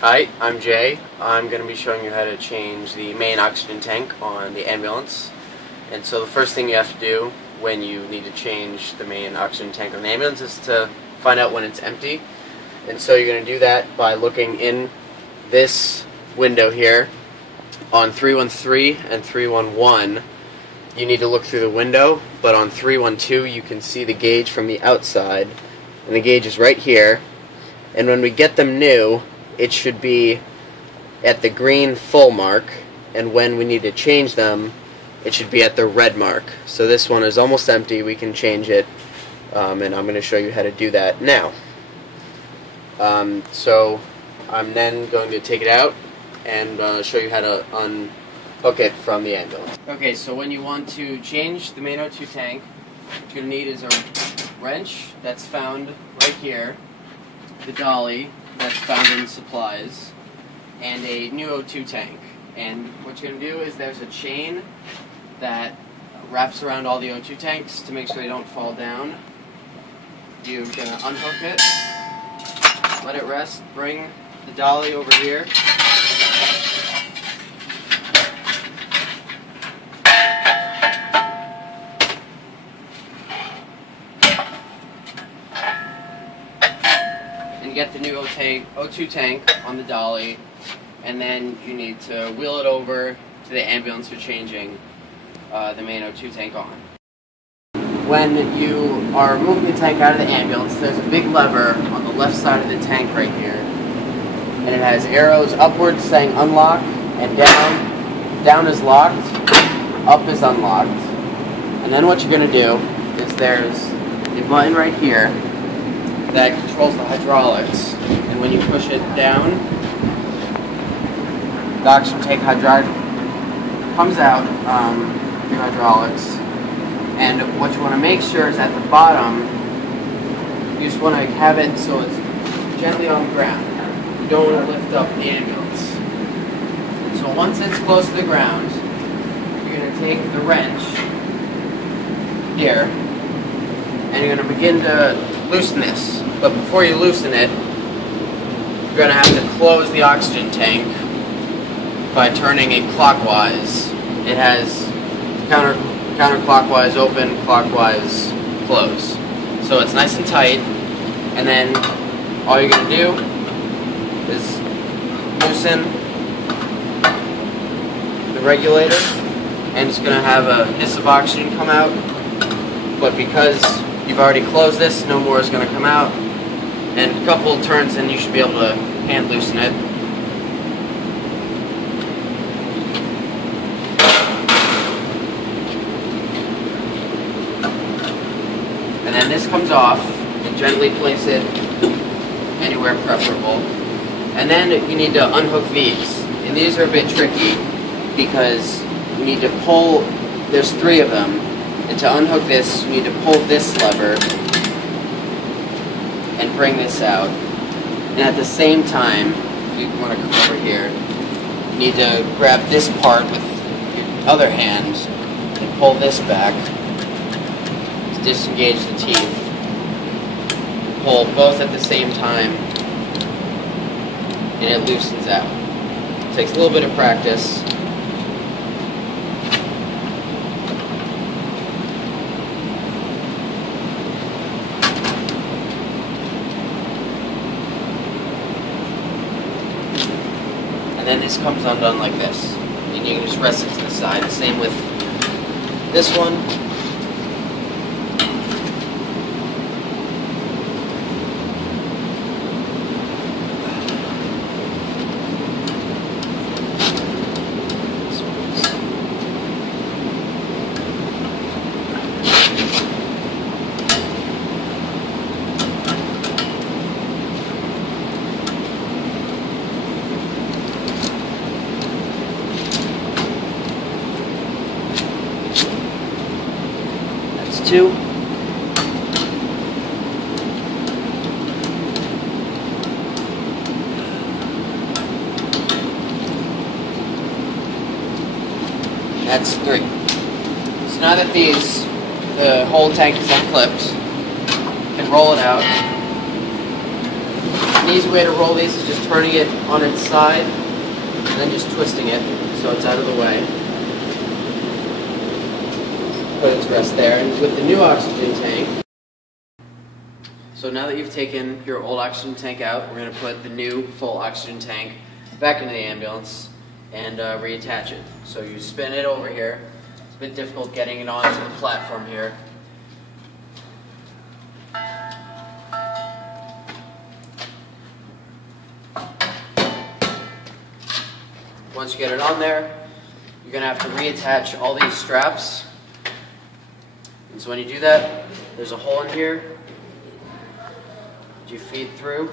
Hi, I'm Jay. I'm going to be showing you how to change the main oxygen tank on the ambulance. And so the first thing you have to do when you need to change the main oxygen tank on the ambulance is to find out when it's empty. And so you're going to do that by looking in this window here on 313 and 311. You need to look through the window, but on 312 you can see the gauge from the outside, and the gauge is right here. And when we get them new, it should be at the green full mark, and when we need to change them, it should be at the red mark. So this one is almost empty. We can change it, and I'm going to show you how to do that now. So I'm then going to take it out and show you how to unhook it from the ambulance. Okay, so when you want to change the main O2 tank, what you're going to need is a wrench that's found right here, the dolly that's found in supplies, and a new O2 tank. And what you're going to do is there's a chain that wraps around all the O2 tanks to make sure they don't fall down. You're going to unhook it, let it rest, bring the dolly over here, and get the new O2 tank on the dolly, and then you need to wheel it over to the ambulance you're changing the main O2 tank on. When you are moving the tank out of the ambulance, there's a big lever on the left side of the tank right here, and it has arrows upwards saying unlock, and down is locked, up is unlocked. And then what you're going to do is there's a button right here that controls the hydraulics, and when you push it down, the oxygen tank comes out through hydraulics. And what you want to make sure is at the bottom, you just want to have it so it's gently on the ground. You don't want to lift up the ambulance. And so once it's close to the ground, you're going to take the wrench here, and you're going to begin to loosen this. But before you loosen it, you're going to have to close the oxygen tank by turning it clockwise. It has counterclockwise open, clockwise close. So it's nice and tight, and then all you're going to do is loosen the regulator, and it's going to have a hiss of oxygen come out. But because you've already closed this, no more is going to come out, and a couple of turns and you should be able to hand loosen it. And then this comes off, and gently place it anywhere preferable. And then you need to unhook these. And these are a bit tricky because you need to pull, there's 3 of them. And to unhook this, you need to pull this lever and bring this out. And at the same time, if you want to come over here, you need to grab this part with your other hand and pull this back to disengage the teeth. Pull both at the same time, and it loosens out. It takes a little bit of practice. And then this comes undone like this. And you can just rest it to the side. The same with this one. That's 2. That's 3. So now that the whole tank is unclipped, you can roll it out. An easy way to roll these is just turning it on its side and then just twisting it so it's out of the way. Put it to rest there. And with the new oxygen tank, so now that you've taken your old oxygen tank out, we're going to put the new full oxygen tank back into the ambulance and reattach it. So you spin it over here. It's a bit difficult getting it onto the platform here. Once you get it on there, you're going to have to reattach all these straps. And so when you do that, there's a hole in here that you feed through.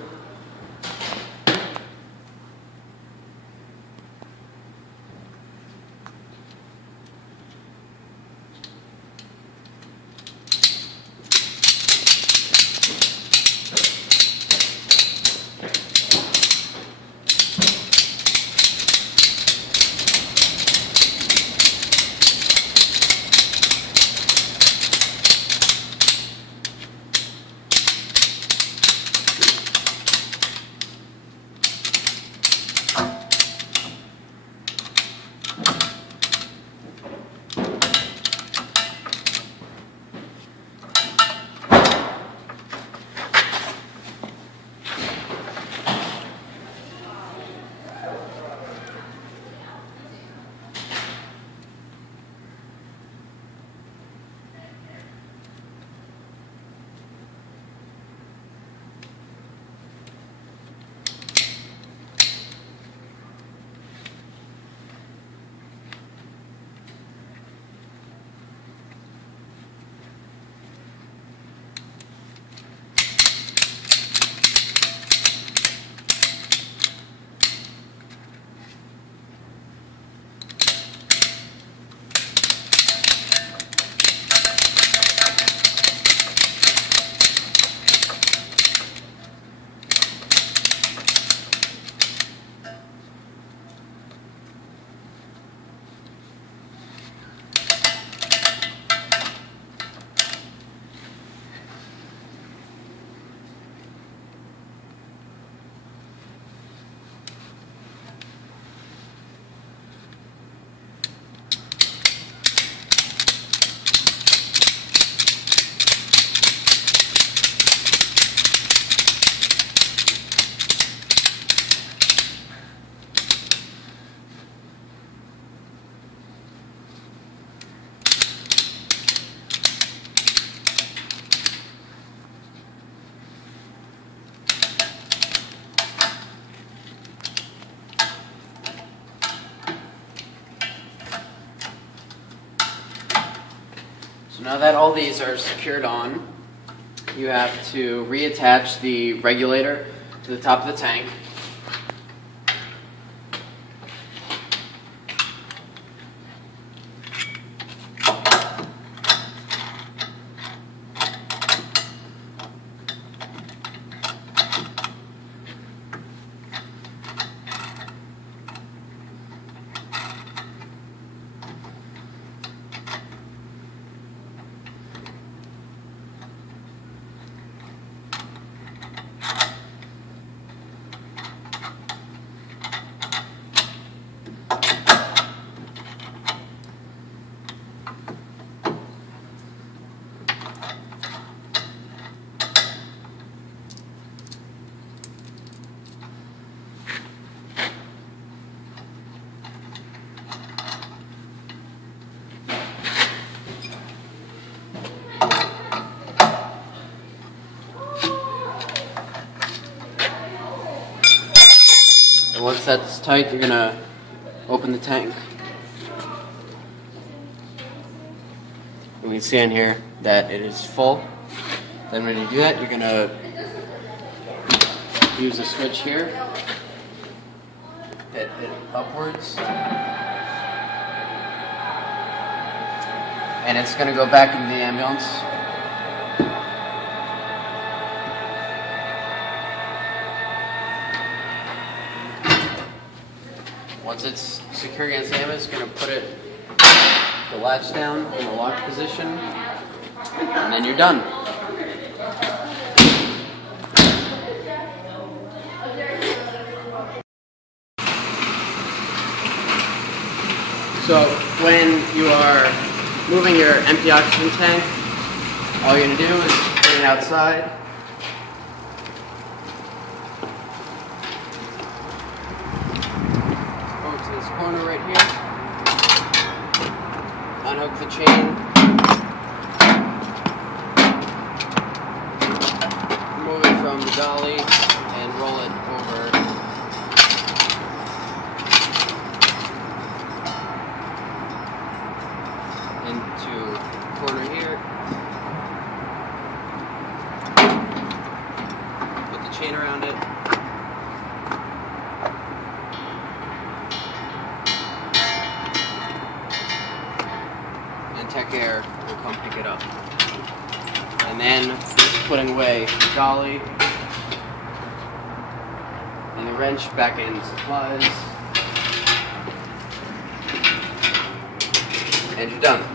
So now that all these are secured on, you have to reattach the regulator to the top of the tank. And once that's tight, you're going to open the tank. And we can see in here that it is full. Then when you do that, you're going to use the switch here. Hit it upwards. And it's going to go back into the ambulance. Once it's secure against the ambulance, it's going to put the latch down in the locked position, and then you're done. So when you are moving your empty oxygen tank, all you're going to do is bring it outside. Go to this corner right here. Unhook the chain. Remove it from the dolly and roll it over into the corner here. Put the chain around it. And Tech Air will come pick it up. And then just putting away the dolly and the wrench back in supplies. And you're done.